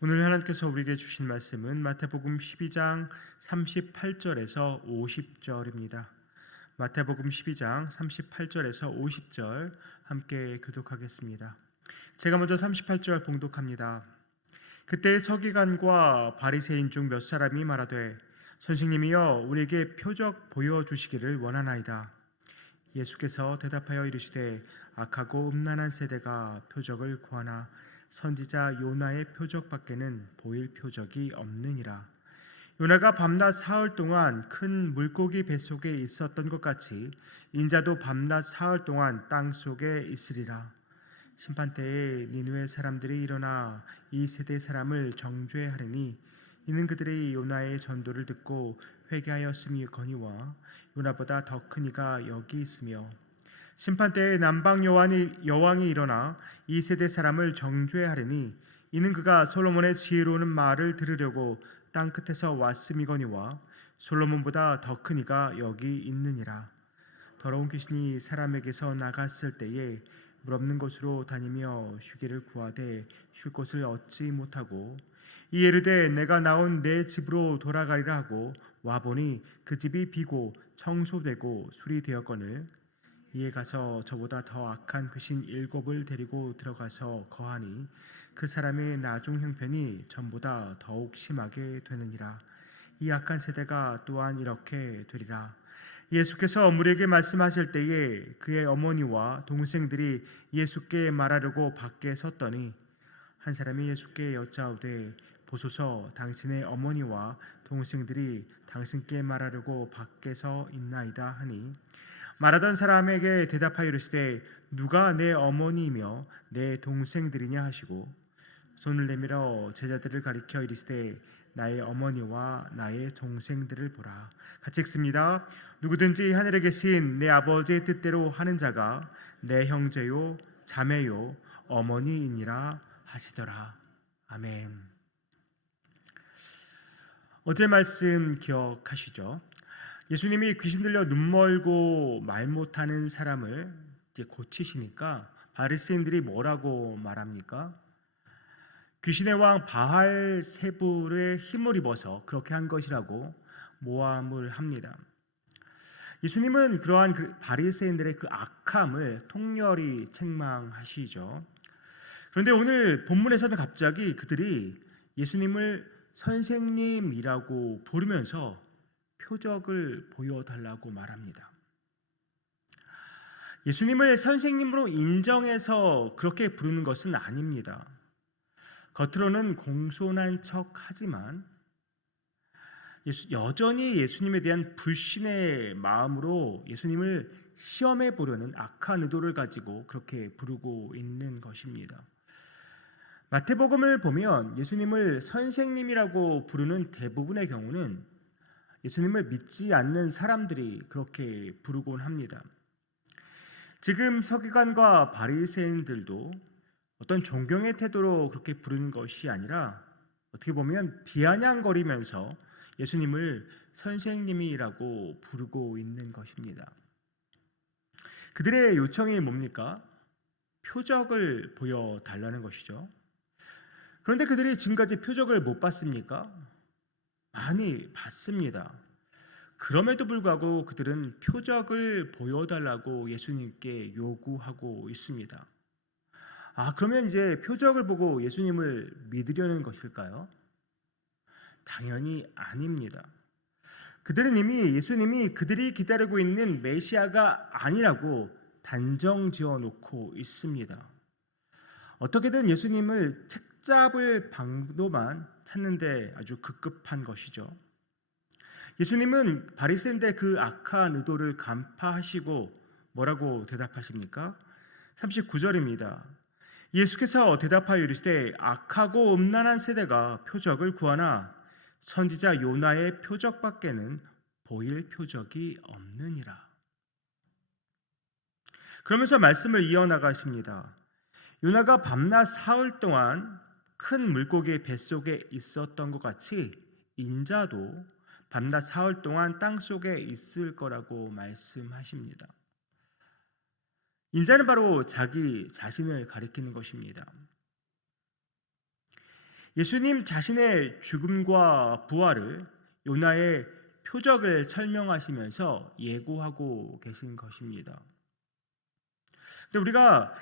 오늘 하나님께서 우리에게 주신 말씀은 마태복음 12장 38절에서 50절입니다. 마태복음 12장 38절에서 50절 함께 교독하겠습니다. 제가 먼저 38절 봉독합니다. 그때 서기관과 바리새인 중 몇 사람이 말하되 선생님이여 우리에게 표적 보여주시기를 원하나이다. 예수께서 대답하여 이르시되 악하고 음란한 세대가 표적을 구하나 선지자 요나의 표적밖에는 보일 표적이 없느니라. 요나가 밤낮 사흘 동안 큰 물고기 뱃속에 있었던 것 같이 인자도 밤낮 사흘 동안 땅 속에 있으리라. 심판때에 니느웨 사람들이 일어나 이 세대 사람을 정죄하리니 이는 그들이 요나의 전도를 듣고 회개하였음이거니와 요나보다 더 큰 이가 여기 있으며 심판때에 남방 여왕이 일어나 이 세대 사람을 정죄하리니 이는 그가 솔로몬의 지혜로운 말을 들으려고 땅 끝에서 왔음이거니와 솔로몬보다 더 큰 이가 여기 있느니라. 더러운 귀신이 사람에게서 나갔을 때에 물 없는 곳으로 다니며 쉬기를 구하되 쉴 곳을 얻지 못하고 이르되 내가 나온 내 집으로 돌아가리라 하고 와보니 그 집이 비고 청소되고 수리되었거늘 이에 가서 저보다 더 악한 귀신 7을 데리고 들어가서 거하니 그 사람의 나중 형편이 전보다 더욱 심하게 되느니라. 이 악한 세대가 또한 이렇게 되리라. 예수께서 무리에게 말씀하실 때에 그의 어머니와 동생들이 예수께 말하려고 밖에 섰더니 한 사람이 예수께 여짜오되 보소서 당신의 어머니와 동생들이 당신께 말하려고 밖에서 있나이다 하니 말하던 사람에게 대답하여 이르시되 누가 내 어머니이며 내 동생들이냐 하시고 손을 내밀어 제자들을 가리켜 이르시되 나의 어머니와 나의 동생들을 보라. 같이 읽습니다. 누구든지 하늘에 계신 내 아버지의 뜻대로 하는 자가 내 형제요 자매요 어머니이니라 하시더라. 아멘. 어제 말씀 기억하시죠? 예수님이 귀신 들려 눈 멀고 말 못하는 사람을 이제 고치시니까 바리새인들이 뭐라고 말합니까? 귀신의 왕 바알 세불의 힘을 입어서 그렇게 한 것이라고 모함을 합니다. 예수님은 그러한 바리새인들의 그 악함을 통렬히 책망하시죠. 그런데 오늘 본문에서는 갑자기 그들이 예수님을 선생님이라고 부르면서 표적을 보여달라고 말합니다. 예수님을 선생님으로 인정해서 그렇게 부르는 것은 아닙니다. 겉으로는 공손한 척 하지만 여전히 예수님에 대한 불신의 마음으로 예수님을 시험해 보려는 악한 의도를 가지고 그렇게 부르고 있는 것입니다. 마태복음을 보면 예수님을 선생님이라고 부르는 대부분의 경우는 예수님을 믿지 않는 사람들이 그렇게 부르곤 합니다. 지금 서기관과 바리새인들도 어떤 존경의 태도로 그렇게 부르는 것이 아니라 어떻게 보면 비아냥거리면서 예수님을 선생님이라고 부르고 있는 것입니다. 그들의 요청이 뭡니까? 표적을 보여달라는 것이죠. 그런데 그들이 지금까지 표적을 못 봤습니까? 많이 봤습니다. 그럼에도 불구하고 그들은 표적을 보여달라고 예수님께 요구하고 있습니다. 그러면 이제 표적을 보고 예수님을 믿으려는 것일까요? 당연히 아닙니다. 그들은 이미 예수님이 그들이 기다리고 있는 메시아가 아니라고 단정 지어 놓고 있습니다. 어떻게든 예수님을 책잡을 방도만 찾는데 아주 급급한 것이죠. 예수님은 바리새인들의 그 악한 의도를 간파하시고 뭐라고 대답하십니까? 39절입니다. 예수께서 대답하여 이르시되 악하고 음란한 세대가 표적을 구하나 선지자 요나의 표적밖에는 보일 표적이 없느니라. 그러면서 말씀을 이어나가십니다. 요나가 밤낮 사흘 동안 큰 물고기의 뱃속에 있었던 것 같이 인자도 밤낮 사흘 동안 땅 속에 있을 거라고 말씀하십니다. 인자는 바로 자기 자신을 가리키는 것입니다. 예수님 자신의 죽음과 부활을 요나의 표적을 설명하시면서 예고하고 계신 것입니다. 근데 우리가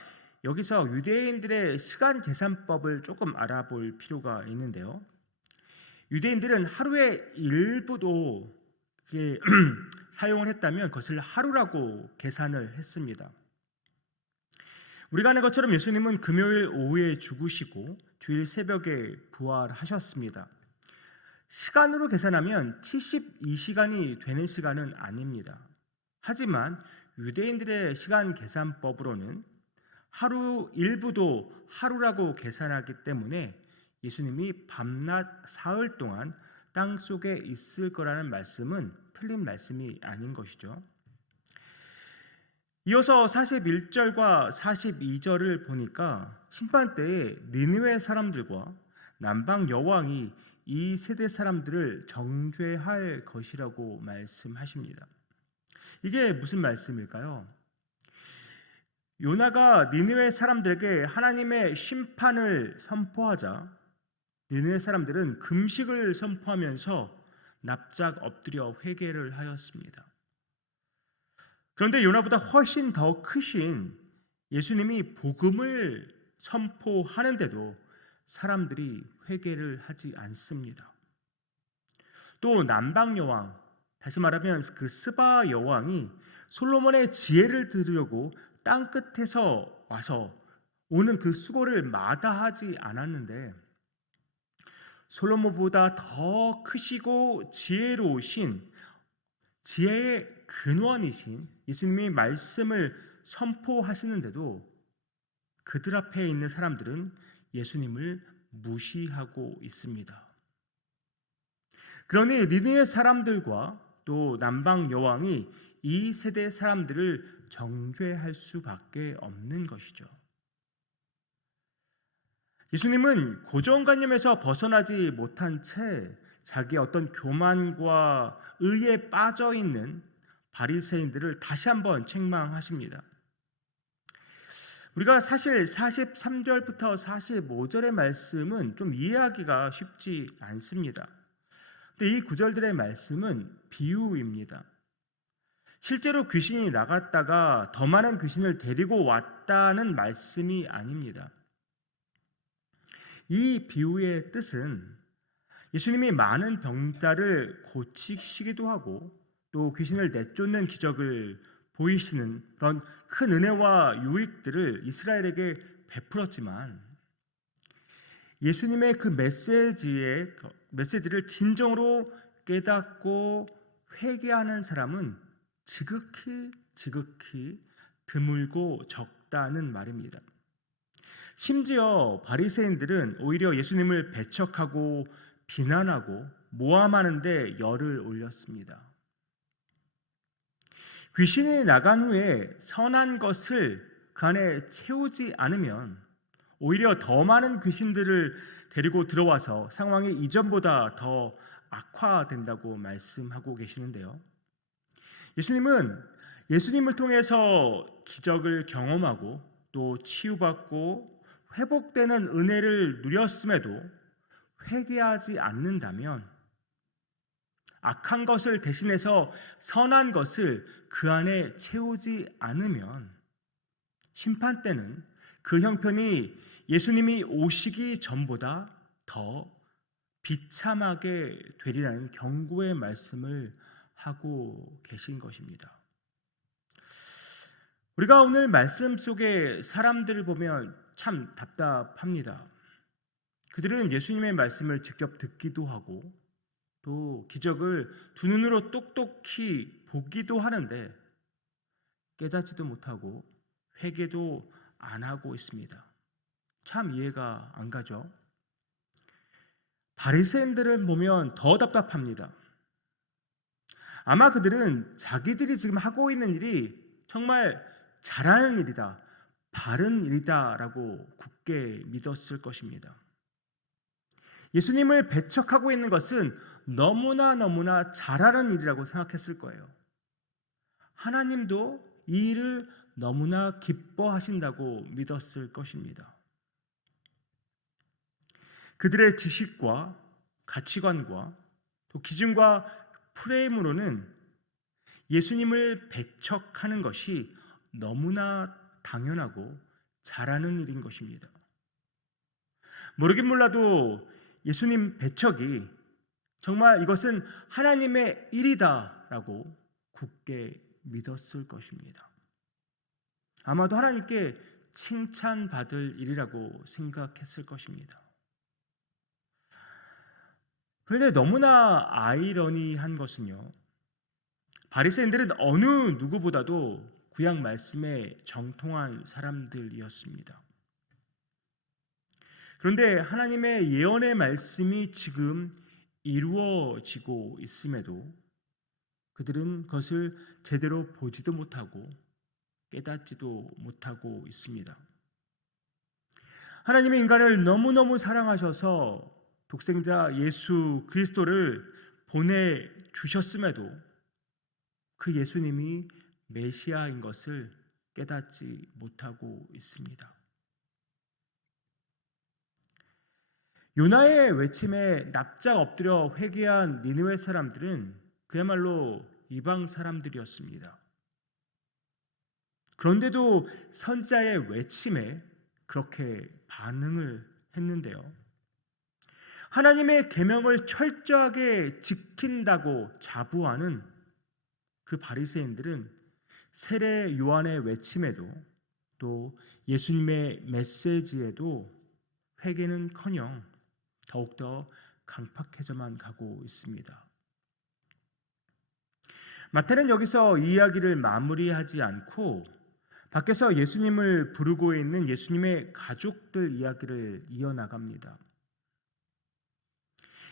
여기서 유대인들의 시간 계산법을 조금 알아볼 필요가 있는데요. 유대인들은 하루의 일부도 이게 사용을 했다면 그것을 하루라고 계산을 했습니다. 우리가 아는 것처럼 예수님은 금요일 오후에 죽으시고 주일 새벽에 부활하셨습니다. 시간으로 계산하면 72시간이 되는 시간은 아닙니다. 하지만 유대인들의 시간 계산법으로는 하루 일부도 하루라고 계산하기 때문에 예수님이 밤낮 사흘 동안 땅 속에 있을 거라는 말씀은 틀린 말씀이 아닌 것이죠. 이어서 41절과 42절을 보니까 심판 때에 니느웨 사람들과 남방 여왕이 이 세대 사람들을 정죄할 것이라고 말씀하십니다. 이게 무슨 말씀일까요? 요나가 니느웨 사람들에게 하나님의 심판을 선포하자 니느웨 사람들은 금식을 선포하면서 납작 엎드려 회개를 하였습니다. 그런데 요나보다 훨씬 더 크신 예수님이 복음을 선포하는데도 사람들이 회개를 하지 않습니다. 또 남방 여왕, 다시 말하면 그 스바 여왕이 솔로몬의 지혜를 들으려고 땅 끝에서 와서 오는 그 수고를 마다하지 않았는데 솔로몬보다 더 크시고 지혜로우신 지혜의 근원이신 예수님이 말씀을 선포하시는데도 그들 앞에 있는 사람들은 예수님을 무시하고 있습니다. 그러니 니느웨 사람들과 또 남방 여왕이 이 세대 사람들을 정죄할 수밖에 없는 것이죠. 예수님은 고정관념에서 벗어나지 못한 채 자기의 어떤 교만과 의에 빠져 있는 바리새인들을 다시 한번 책망하십니다. 우리가 사실 43절부터 45절의 말씀은 좀 이해하기가 쉽지 않습니다. 근데 이 구절들의 말씀은 비유입니다. 실제로 귀신이 나갔다가 더 많은 귀신을 데리고 왔다는 말씀이 아닙니다. 이 비유의 뜻은 예수님이 많은 병자를 고치시기도 하고 또 귀신을 내쫓는 기적을 보이시는 그런 큰 은혜와 유익들을 이스라엘에게 베풀었지만 예수님의 그 메시지를 진정으로 깨닫고 회개하는 사람은 지극히 드물고 적다는 말입니다. 심지어 바리새인들은 오히려 예수님을 배척하고 비난하고 모함하는 데 열을 올렸습니다. 귀신이 나간 후에 선한 것을 그 안에 채우지 않으면 오히려 더 많은 귀신들을 데리고 들어와서 상황이 이전보다 더 악화된다고 말씀하고 계시는데요. 예수님을 통해서 기적을 경험하고 또 치유받고 회복되는 은혜를 누렸음에도 회개하지 않는다면 악한 것을 대신해서 선한 것을 그 안에 채우지 않으면 심판 때는 그 형편이 예수님이 오시기 전보다 더 비참하게 되리라는 경고의 말씀을 하고 계신 것입니다. 우리가 오늘 말씀 속에 사람들을 보면 참 답답합니다. 그들은 예수님의 말씀을 직접 듣기도 하고 또 기적을 두 눈으로 똑똑히 보기도 하는데 깨닫지도 못하고 회개도 안 하고 있습니다. 참 이해가 안 가죠. 바리새인들을 보면 더 답답합니다. 아마 그들은 자기들이 지금 하고 있는 일이 정말 잘하는 일이다, 바른 일이다라고 굳게 믿었을 것입니다. 예수님을 배척하고 있는 것은 너무나 잘하는 일이라고 생각했을 거예요. 하나님도 이 일을 너무나 기뻐하신다고 믿었을 것입니다. 그들의 지식과 가치관과 또 기준과 프레임으로는 예수님을 배척하는 것이 너무나 당연하고 잘하는 일인 것입니다. 모르긴 몰라도 예수님 배척이 정말 이것은 하나님의 일이다라고 굳게 믿었을 것입니다. 아마도 하나님께 칭찬받을 일이라고 생각했을 것입니다. 그런데 너무나 아이러니한 것은요, 바리새인들은 어느 누구보다도 구약 말씀에 정통한 사람들이었습니다. 그런데 하나님의 예언의 말씀이 지금 이루어지고 있음에도 그들은 그것을 제대로 보지도 못하고 깨닫지도 못하고 있습니다. 하나님의 인간을 너무너무 사랑하셔서 독생자 예수 그리스도를 보내주셨음에도 그 예수님이 메시아인 것을 깨닫지 못하고 있습니다. 요나의 외침에 납작 엎드려 회개한 니느웨 사람들은 그야말로 이방 사람들이었습니다. 그런데도 선지자의 외침에 그렇게 반응을 했는데요. 하나님의 계명을 철저하게 지킨다고 자부하는 그 바리새인들은 세례 요한의 외침에도 또 예수님의 메시지에도 회개는커녕 더욱더 강팍해져만 가고 있습니다. 마태는 여기서 이 이야기를 마무리하지 않고 밖에서 예수님을 부르고 있는 예수님의 가족들 이야기를 이어나갑니다.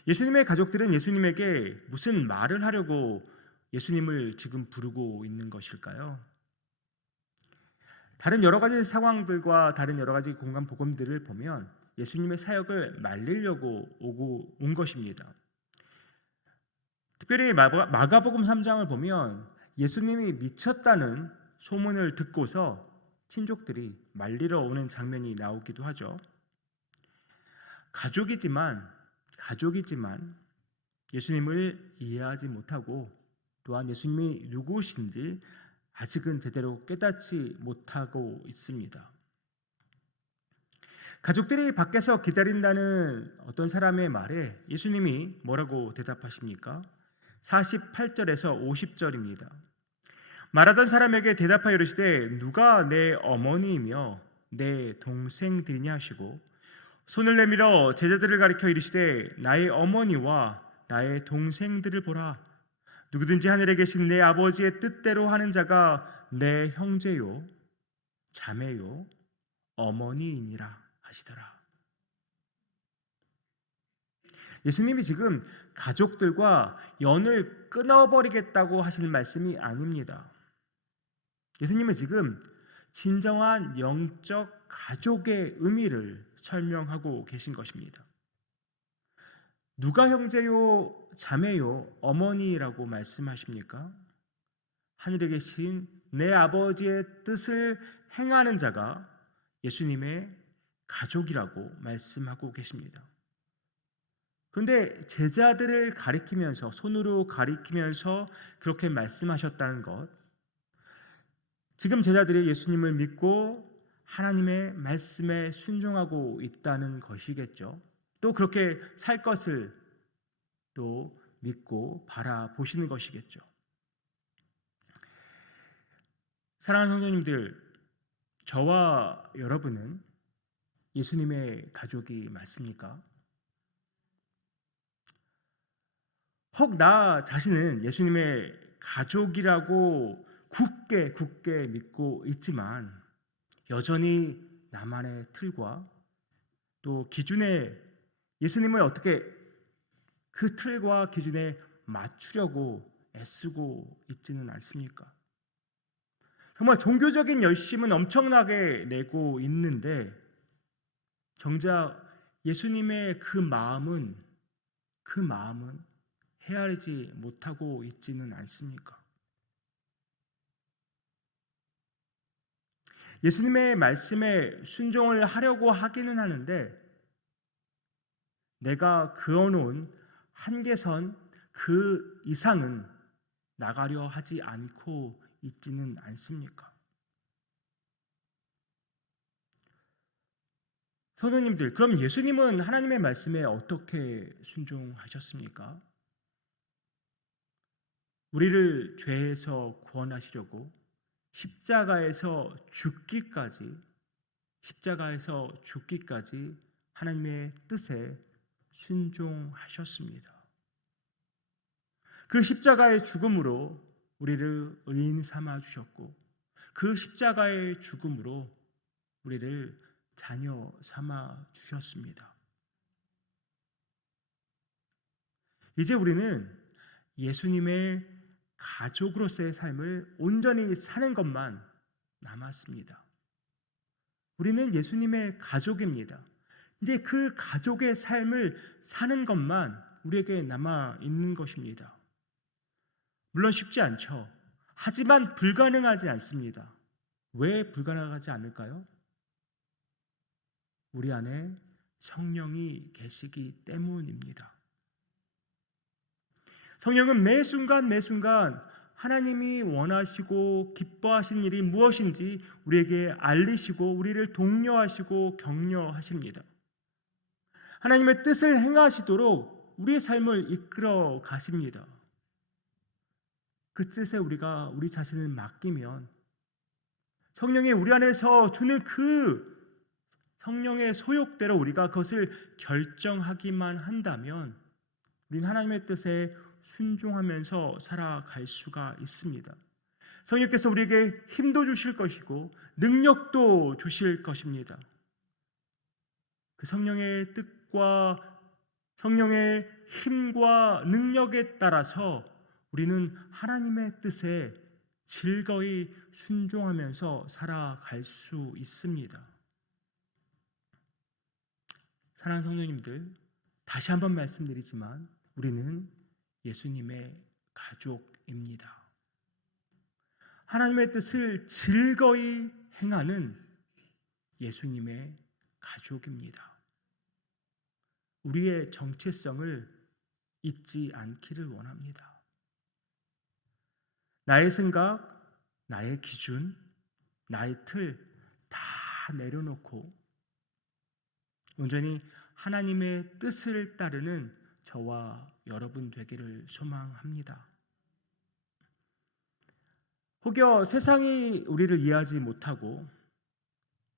예수님의 가족들은 예수님에게 무슨 말을 하려고 예수님을 지금 부르고 있는 것일까요? 다른 여러 가지 상황들과 다른 여러 가지 공간 복음들을 보면 예수님의 사역을 말리려고 온 것입니다. 특별히 마가복음 3장을 보면 예수님이 미쳤다는 소문을 듣고서 친족들이 말리러 오는 장면이 나오기도 하죠. 가족이지만 예수님을 이해하지 못하고 또한 예수님이 누구신지 아직은 제대로 깨닫지 못하고 있습니다. 가족들이 밖에서 기다린다는 어떤 사람의 말에 예수님이 뭐라고 대답하십니까? 48절에서 50절입니다. 말하던 사람에게 대답하여 이르시되 누가 내 어머니이며 내 동생들이냐 하시고 손을 내밀어 제자들을 가리켜 이르시되 나의 어머니와 나의 동생들을 보라. 누구든지 하늘에 계신 내 아버지의 뜻대로 하는 자가 내 형제요 자매요 어머니이니라 하시더라. 예수님이 지금 가족들과 연을 끊어버리겠다고 하시는 말씀이 아닙니다. 예수님은 지금 진정한 영적 가족의 의미를 설명하고 계신 것입니다. 누가 형제요 자매요 어머니라고 말씀하십니까? 하늘에 계신 내 아버지의 뜻을 행하는 자가 예수님의 가족이라고 말씀하고 계십니다. 그런데 제자들을 가리키면서 손으로 가리키면서 그렇게 말씀하셨다는 것, 지금 제자들이 예수님을 믿고 하나님의 말씀에 순종하고 있다는 것이겠죠. 또 그렇게 살 것을 또 믿고 바라보시는 것이겠죠. 사랑하는 성도님들, 저와 여러분은 예수님의 가족이 맞습니까? 혹 나 자신은 예수님의 가족이라고 굳게 믿고 있지만 여전히 나만의 틀과 또 기준에 예수님을 어떻게 그 틀과 기준에 맞추려고 애쓰고 있지는 않습니까? 정말 종교적인 열심은 엄청나게 내고 있는데 정작 예수님의 그 마음은 헤아리지 못하고 있지는 않습니까? 예수님의 말씀에 순종을 하려고 하기는 하는데 내가 그어놓은 한계선 그 이상은 나가려 하지 않고 있지는 않습니까? 성도님들, 그럼 예수님은 하나님의 말씀에 어떻게 순종하셨습니까? 우리를 죄에서 구원하시려고 십자가에서 죽기까지 하나님의 뜻에 순종하셨습니다. 그 십자가의 죽음으로 우리를 의인 삼아 주셨고, 그 십자가의 죽음으로 우리를 자녀 삼아 주셨습니다. 이제 우리는 예수님의 가족으로서의 삶을 온전히 사는 것만 남았습니다. 우리는 예수님의 가족입니다. 이제 그 가족의 삶을 사는 것만 우리에게 남아 있는 것입니다. 물론 쉽지 않죠. 하지만 불가능하지 않습니다. 왜 불가능하지 않을까요? 우리 안에 성령이 계시기 때문입니다. 성령은 매 순간 하나님이 원하시고 기뻐하신 일이 무엇인지 우리에게 알리시고 우리를 독려하시고 격려하십니다. 하나님의 뜻을 행하시도록 우리의 삶을 이끌어 가십니다. 그 뜻에 우리가 우리 자신을 맡기면 성령이 우리 안에서 주는 그 성령의 소욕대로 우리가 그것을 결정하기만 한다면 우리는 하나님의 뜻에 순종하면서 살아갈 수가 있습니다. 성령께서 우리에게 힘도 주실 것이고 능력도 주실 것입니다. 그 성령의 뜻과 성령의 힘과 능력에 따라서 우리는 하나님의 뜻에 즐거이 순종하면서 살아갈 수 있습니다. 사랑하는 성도님들, 다시 한번 말씀드리지만 우리는 예수님의 가족입니다. 하나님의 뜻을 즐거이 행하는 예수님의 가족입니다. 우리의 정체성을 잊지 않기를 원합니다. 나의 생각, 나의 기준, 나의 틀 다 내려놓고 온전히 하나님의 뜻을 따르는 저와 여러분 되기를 소망합니다. 혹여 세상이 우리를 이해하지 못하고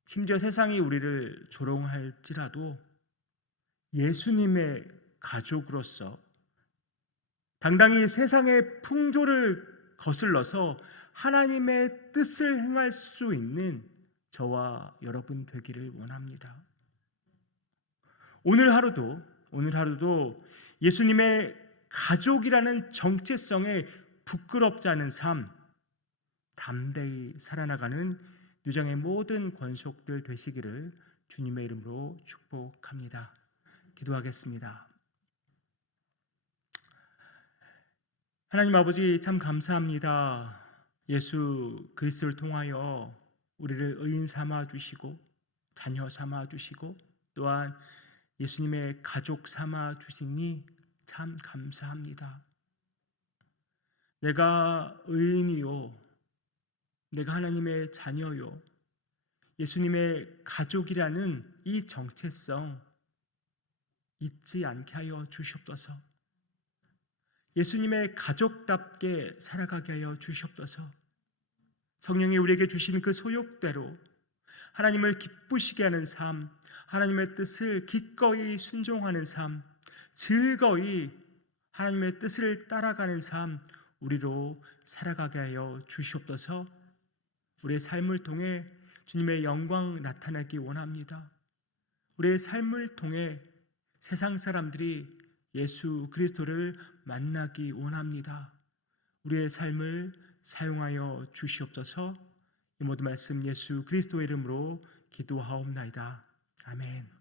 심지어 세상이 우리를 조롱할지라도 예수님의 가족으로서 당당히 세상의 풍조를 거슬러서 하나님의 뜻을 행할 수 있는 저와 여러분 되기를 원합니다. 오늘 하루도 예수님의 가족이라는 정체성에 부끄럽지 않은 삶, 담대히 살아나가는 유정의 모든 권속들 되시기를 주님의 이름으로 축복합니다. 기도하겠습니다. 하나님 아버지, 참 감사합니다. 예수 그리스도를 통하여 우리를 의인 삼아 주시고 자녀 삼아 주시고 또한 예수님의 가족 삼아 주시니 참 감사합니다. 내가 의인이요, 내가 하나님의 자녀요, 예수님의 가족이라는 이 정체성 잊지 않게 하여 주시옵소서. 예수님의 가족답게 살아가게 하여 주시옵소서. 성령이 우리에게 주신 그 소욕대로 하나님을 기쁘시게 하는 삶, 하나님의 뜻을 기꺼이 순종하는 삶, 즐거이 하나님의 뜻을 따라가는 삶 우리로 살아가게 하여 주시옵소서. 우리의 삶을 통해 주님의 영광 나타나기 원합니다. 우리의 삶을 통해 세상 사람들이 예수 그리스도를 만나기 원합니다. 우리의 삶을 사용하여 주시옵소서. 이 모든 말씀 예수 그리스도의 이름으로 기도하옵나이다. 아멘.